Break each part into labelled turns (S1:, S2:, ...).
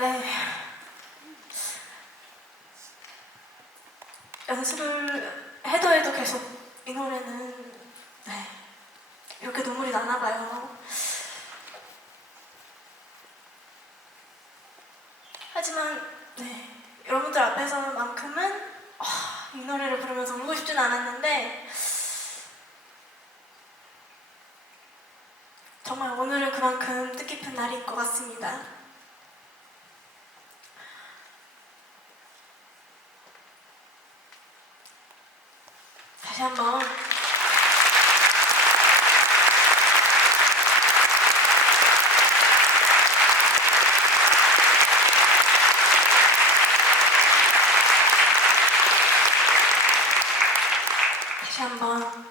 S1: 네. 연습을 해도 해도 계속 이 노래는 네. 이렇게 눈물이 나나 봐요. 하지만 네. 여러분들 앞에서만큼은 어, 이 노래를 부르면서 울고 싶진 않았는데 정말 오늘은 그만큼 뜻깊은 날인 것 같습니다. 다시 한번 다시 한번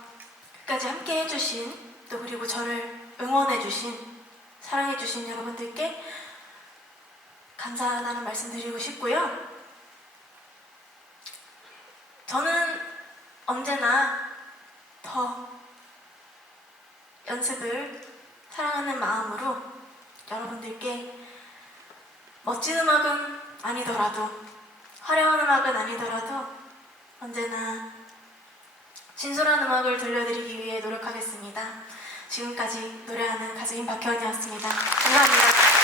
S1: 끝까지 함께 해주신 또 그리고 저를 응원해주신 사랑해주신 여러분들께 감사하다는 말씀 드리고 싶고요. 저는 언제나 더 연습을 사랑하는 마음으로 여러분들께 멋진 음악은 아니더라도 화려한 음악은 아니더라도 언제나 진솔한 음악을 들려드리기 위해 노력하겠습니다. 지금까지 노래하는 가수인 박혜원이었습니다. 감사합니다.